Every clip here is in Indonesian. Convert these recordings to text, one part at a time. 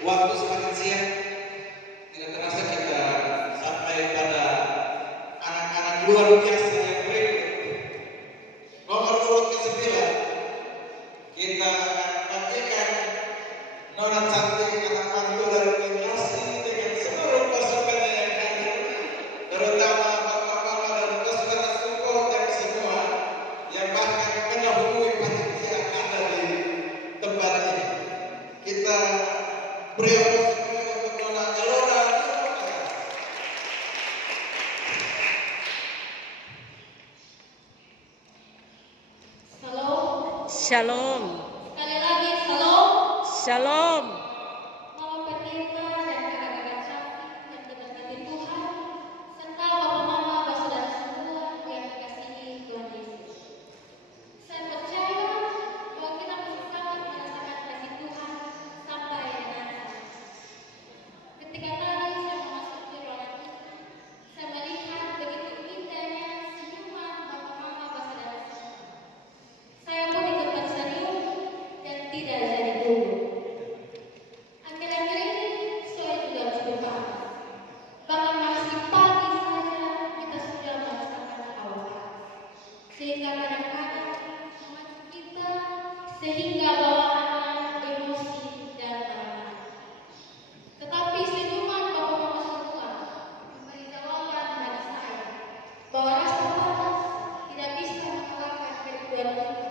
Waktu semakin siang, tidak terasa kita sampai pada anak-anak luar biasa yang berikut. Nomor urut ke-9, kita akan panggilkan Nona cantik anak mantu dari Winasi dengan seluruh pasukannya yang hadir, terutama bapak-bapak dan pasukan support dan semua yang bahkan mendahului panitia yang ada di tempat ini. Kita beri aplaus untuk Nona Elora. Shalom. Shalom. Sekali lagi shalom. Shalom. Mama Pendeta dan kakak-kakak cantik yang diberkati Tuhan, serta bapak mama, saudara semua yang dikasihi Tuhan Yesus. Saya percaya bahwa kita masih sangat merasakan kasih Tuhan sampai dengan saat ini. Ketika tadi saya memasuki ruangan ini, saya melihat begitu indahnya senyuman bapak mama, saudara semua. Saya pun ikut tersenyum dan tidak jadi gugup. Akhir-akhir ini saya juga berdoa. Bahkan masih pagi saja kita sudah merasakan hawa. Sehingga kadang-kadang semangat kita sehingga bawaannya emosi dan marah. Tetapi senyuman bapak mama semua memberi jawaban bagi saya bahwa rasa panas tidak bisa mengalahkan kerinduan kita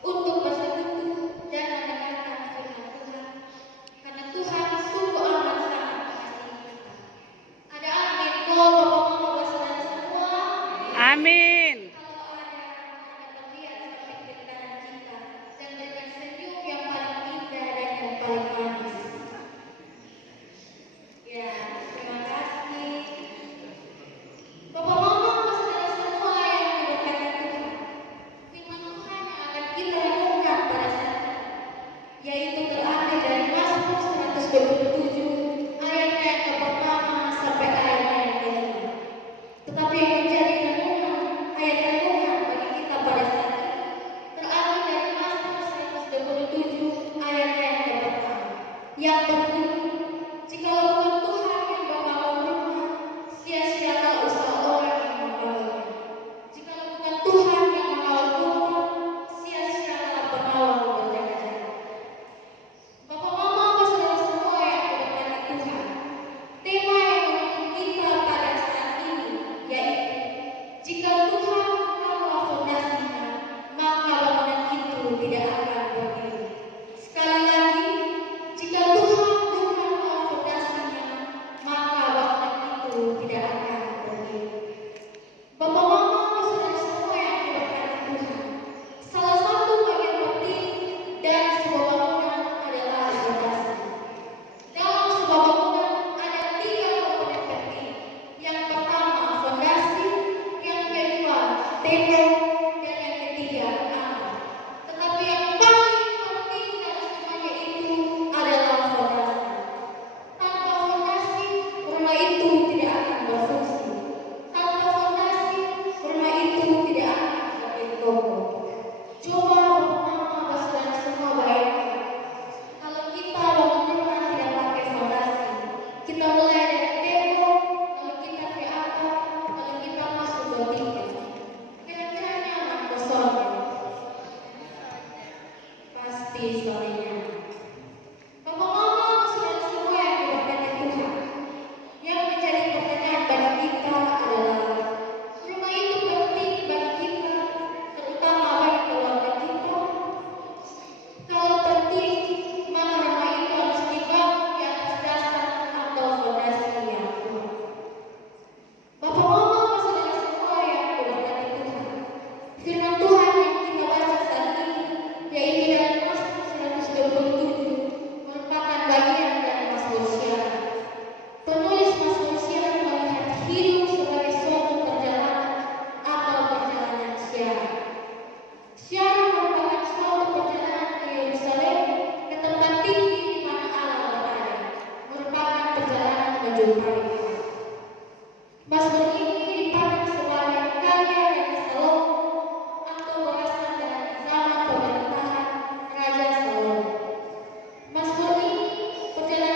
untuk bersekutu dan mendengarkan firman Tuhan, karena Tuhan sungguh amat sangat mengasihi kita. Ada amin kok bapak mama saudara semua. Amin. Kalau ada melihat sampai ke kanan kita dan berikan senyum yang paling indah dan yang paling manis. Ya, terima kasih. Bapak mama saudara semua yang diberkati Tuhan. Firman Tuhan yang akan kita renungkan pada saat ini, yaitu terambil dari Mazmur 127 ayatnya yang pertama sampai ayatnya yang kelima. Tetapi yang menjadi renungan, ayat renungan bagi kita pada saat ini terambil dari Mazmur 127 ayatnya yang pertama, yang berbunyi, "Jikalau bukan Tuhan yang membangun rumah, sia-sialah usaha orang yang membangunnya. Jikalau bukan Tuhan yang mengawal kota, sia-sialah pengawal berjaga-jaga." Bapak mama, saudara semua yang diberkati Tuhan, tema yang menuntun kita pada saat ini yaitu, jika Tuhan bukanlah fondasinya, maka bangunan itu tidak akan berdiri. Sekali lagi, jika Tuhan bukanlah fondasinya, maka bangunan itu tidak akan berdiri. Bapak mama, saudara semua yang diberkati Tuhan, salah satu bagian penting dari sebuah bangunan adalah fondasi. Dalam sebuah bangunan ada 3 komponen penting. Yang pertama fondasi, yang kedua tembok, dan yang ketiga atap. Tetapi yang paling penting dari semuanya itu adalah fondasi. Tanpa fondasi, rumah itu tidak akan berfungsi. Tanpa fondasi, rumah itu tidak akan berdiri kokoh. Coba bapak mama saudara semua bayangkan, kalau kita bangun rumah tidak pakai fondasi, kita mulai dari tembok, lalu kita ke atap, lalu kita masuk ke dinding. Kira-kira nyaman kosongnya? Pasti sorenya. Bapak mama saudara semua yang diberkati Tuhan, yang menjadi pertanyaan bagi kita adalah, rumah itu penting bagi kita, terutama bagi keluarga kita. Kalau penting, maka rumah itu harus dibangun di atas dasar atau fondasi yang kuat. Bapak mama saudara semua yang diberkati Tuhan, firman Tuhan yang kita baca saat ini, yaitu dari Mazmur 127, merupakan bagian dari Mazmur Syiar. Penulis Mazmur Syiar melihat hidup sebagai suatu perjalanan atau perjalanan syiar. Syiar merupakan suatu perjalanan ke Yerusalem, ke tempat tinggi di mana Allah berada, merupakan perjalanan menuju Palestina. Mazmur ini dipandang sebagai karya Raja Salomo atau berasal dari zaman pemerintahan Raja Salomo. Mazmur ini perjalanan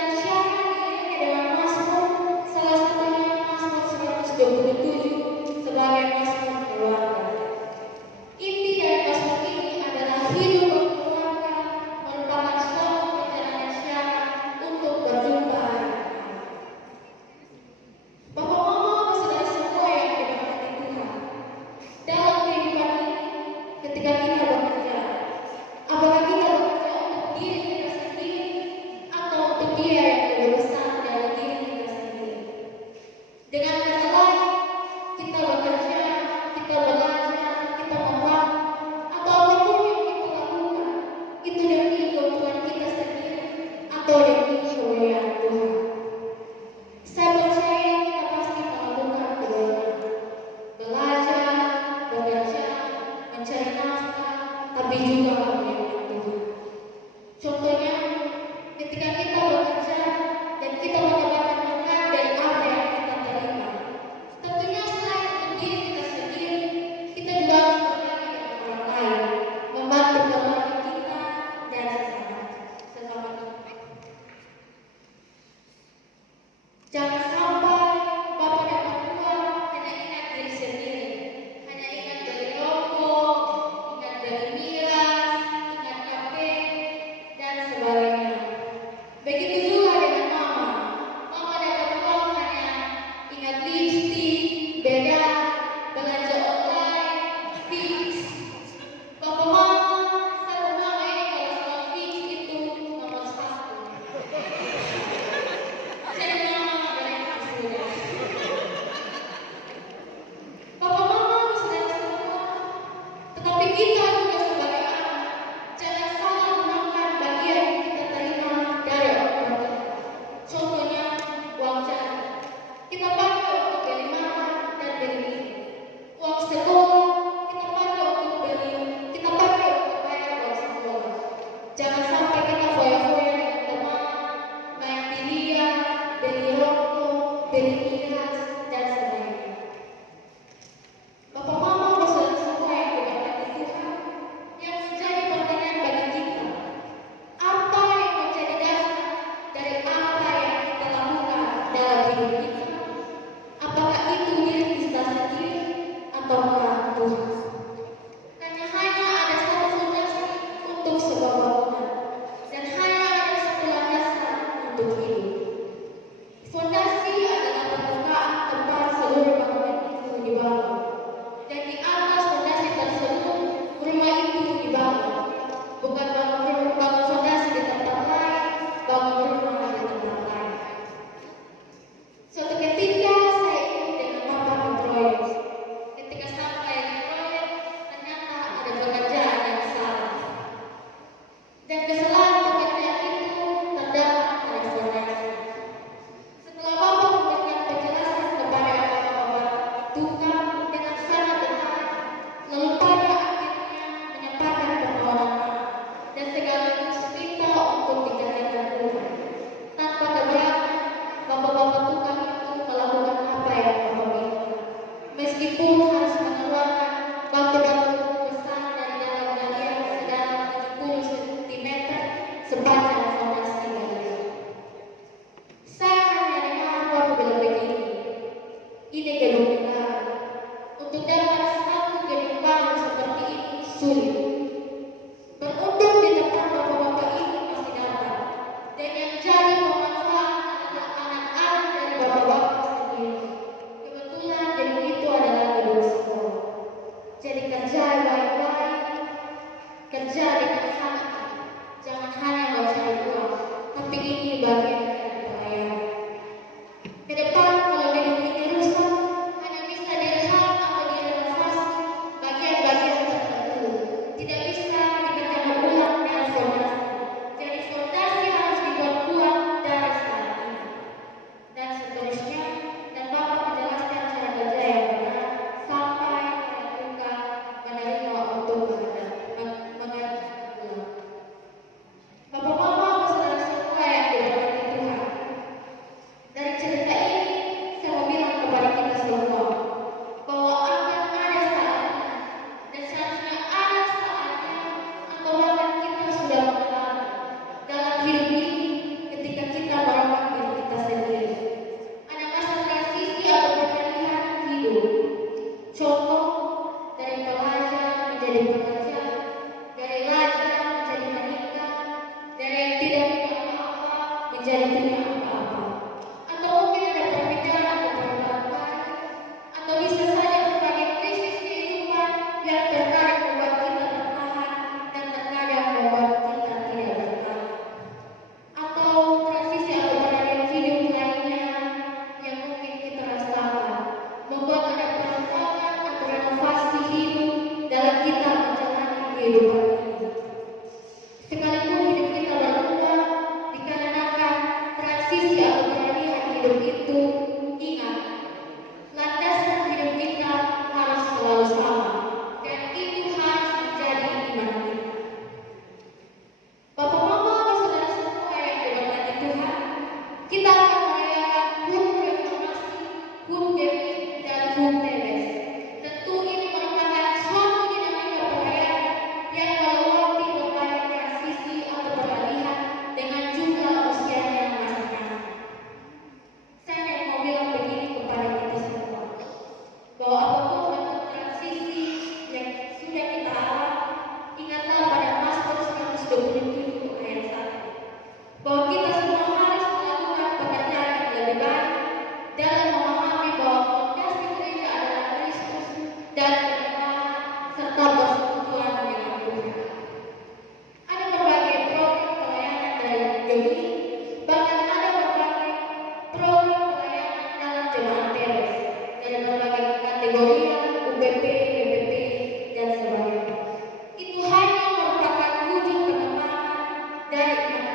Dia yang lebih besar dari diri kita sendiri. Dengan kata lain, kita bekerja, kita belajar, kita membangun, atau apapun yang kita lakukan, itu demi keuntungan kita sendiri atau demi kemuliaan Tuhan. Saya percaya kita pasti melakukan keduanya. Belajar, bekerja, mencari nafkah, tapi juga memuliakan Tuhan. Contohnya, ketika kita bekerja dan kita mendapatkan makan dari apa yang kita terima, tentunya selain untuk diri kita sendiri, kita juga harus berbagi dengan orang lain, membantu keluarga kita dan sesama kita. Jangan sampai Bapak dapat uang hanya ingat diri sendiri, hanya ingat beli rokok, ingat beli miras, ingat kafe, dan sebagainya. Begitu juga dengan Mama. Mama dapat uang hanya ingat lipstik, beda, belanja online, fix. Bapak Mama, sama Mama ini kalau soal fix itu nomor 1. Jadi Mama boleh kasih. Bapak Mama sudah semua, tetapi kita juga sebagai anak jangan salah gunakan bagian yang kita terima dari orang tua kita. Contohnya uang jajan, kita pakai untuk beli makan dan beli minum. Uang sekolah kita pakai untuk bayar uang sekolah. Jangan sampai kita foya-foya dengan teman, main biliar, beli rokok, beli miras, dan sebagainya. Bapak Mama bersaudara semua yang diberkati Tuhan, yang menjadi pertanyaan bagi kita, apa yang menjadi dasar dari apa yang kita lakukan dalam hidup kita? Apakah itu diri kita sendiri ataukah Tuhan? Karena hanya ada satu fondasi untuk sebuah bangunan, dan hanya ada satu landasan untuk hidup. Fondasi adalah permukaan tempat seluruh bangunan itu dibangun. Dan di atas fondasi tersebut, rumah itu dibangun. Bukan bangun fondasi di tempat lain, bangun rumah di tempat lain. Suatu ketika saya ikut dengan Bapak ke proyek. Ketika sampai di proyek, ternyata ada pekerjaan yang salah. Dan kesalahan pekerjaan itu terdapat pada fondasi. Setelah Bapak memberikan penjelasan kepada Bapak tukang dengan sangat benar, lalu pada akhirnya menyatakan permohonan maaf dan sekaligus minta untuk dikatakan Tuhan. Tanpa keberatan, Bapak-bapak tukang itu melakukan apa yang Bapak minta, meskipun harus mengeluarkan batu-batu besar dari dalam galian sedalam 70 cm sepanjang fondasi galian. Saya hanya dengar Bapak bilang begini, ini gedung negara. Untuk dapat satu gedung baru seperti ini sulit. Beruntung di tempat bapak-bapak ini masih dapat. Dan yang jadi pemanfaat adalah anak-anak dari bapak-bapak sendiri. Kebetulan gedung itu adalah gedung sekolah. Jadi kerja baik-baik, kerja dengan hati. Jangan hanya mencari uang, tapi ini bagian dari pelayanan. Ke depan kalau gedung ini rusak, hanya bisa direhab atau direnovasi bagian-bagian tertentu. Tidak bisa dikerjakan ulang dari fondasi. Jadi fondasi harus dibuat kuat dari saat ini. Dan seterusnya, dan Bapak menjelaskan cara kerja yang benar sampai menentukan menerima untuk mengerjakan ulang. Bapak Mama bersaudara semua yang diberkati Tuhan. Dari cerita ini, saya mau bilang kepada kita semua bahwa akan ada saatnya, dan seharusnya ada saatnya atau bahkan kita sudah mengalami dalam hidup ini ketika kita merawat diri kita sendiri. Ada masa transisi atau peralihan hidup. Contoh, dari pelajar menjadi pekerja, dari raja menjadi menikah, dari yang tidak punya apa-apa menjadi punya apa-apa. Atau mungkin ada perbedaan atau perubahan karir, atau bisa saja berbagai krisis kehidupan yang terkadang membuat kita bertahan dan terkadang membuat kita tidak bertahan. Atau transisi transisi atau peralihan hidup itu, ingat, landasan hidup kita harus selalu sama, dan itu harus menjadi iman kita. Bapak, Mama, dan saudara semua yang diberkati Tuhan, kita akan merayakan HUT Reformasi, HUT GEMI, dan HUT TBS. Tentu ini merupakan suatu dinamika perayaan yang melewati berbagai transisi atau peralihan dengan jumlah usianya masing-masing. Saya hanya mau bilang begini kepada kita semua, bahwa apapun bentuk transisi yang sudah kita alami, ingatlah pada Mazmur 127 ayat 1, bahwa kita semua harus melakukan pekerjaan yang lebih baik dalam memahami bahwa fondasi gereja adalah Kristus dan kebenaran serta persekutuan dengan Tuhan. Ada berbagai program pelayanan dari GEMI, bahkan ada berbagai program pelayanan dalam jemaat TBS dari berbagai kategori UPP, BPP, dan sebagainya. Itu hanya merupakan wujud pengembangan dari iman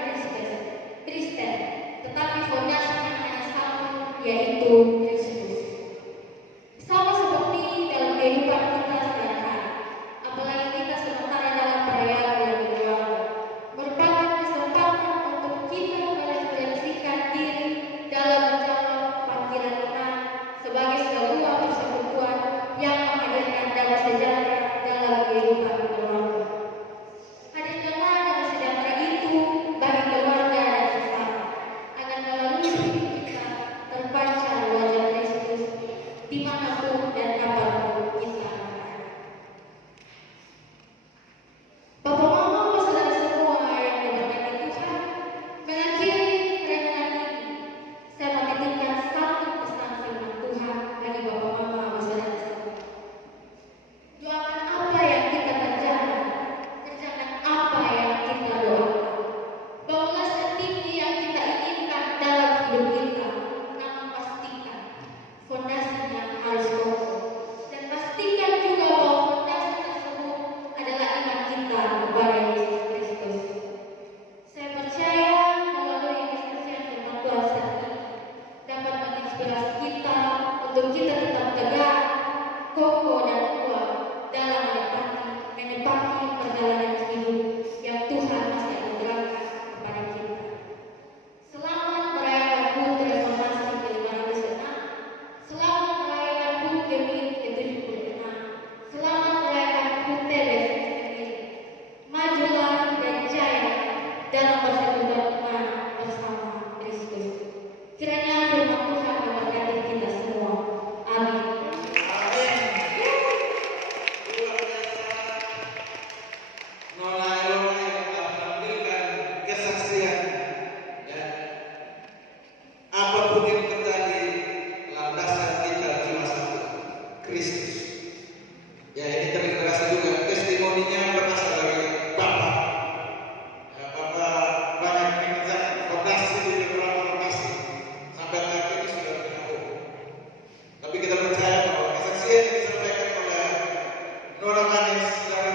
Kristen, tetapi fondasinya hanya satu, yaitu Kristus. Sama seperti dalam kehidupan kita sehari-hari, apalagi kita sementara dalam perayaan bulan keluarga, merupakan kesempatan untuk kita merefleksikan diri dalam menjawab panggilan iman sebagai sebuah persekutuan yang menghadirkan damai sejahtera dalam kehidupan keluarga. Hadirkanlah damai sejahtera itu bagi keluarga dan sesama, agar melalui hidup kita terpancar wajah Kristus dimanapun dan kapanpun kita berada. Bapak, Mama, dan saudara semua yang diberkati Tuhan, mengakhiri renungan ini, saya menitipkan satu pesan firman Tuhan bagi Bapak, Mama, dan saudara semua. Doakan apa yang kita kerjakan, kerjakan apa yang kita doakan. Bangunlah setinggi yang kita inginkan dalam hidup kita, namun pastikan fondasinya harus kokoh. Dan pastikan juga bahwa fondasi tersebut adalah iman kita kepada Yesus Kristus. Saya percaya melalui kesaksian firman Tuhan saat ini dapat menginspirasi kita untuk kita tetap tegar, kokoh, dan kuat dalam menepati perjalanan hidup yang Tuhan masih anugerahkan kepada kita. Selamat merayakan HUT Reformasi ke-506. Selamat merayakan HUT GEMI ke-76. Selamat merayakan HUT TBS ke-9. Majulah dan jaya dalam persekutuan iman bersama Kristus. Kiranya firman Tuhan memberkati kita semua. Amin. Amin. Luar biasa. Nona Elona yang telah menampilkan kesaksian, ya. Apapun yang terjadi, landasan kita cuma satu, Kristus. Ya, ini terinspirasi juga testimoninya berasal dari Bapak. Ya, Bapak banyak mengerjakan fondasi di reformasi sampai hari ini sudah berlaku. Tapi kita percaya bahwa kesaksian yang disampaikan oleh Nona Manis dan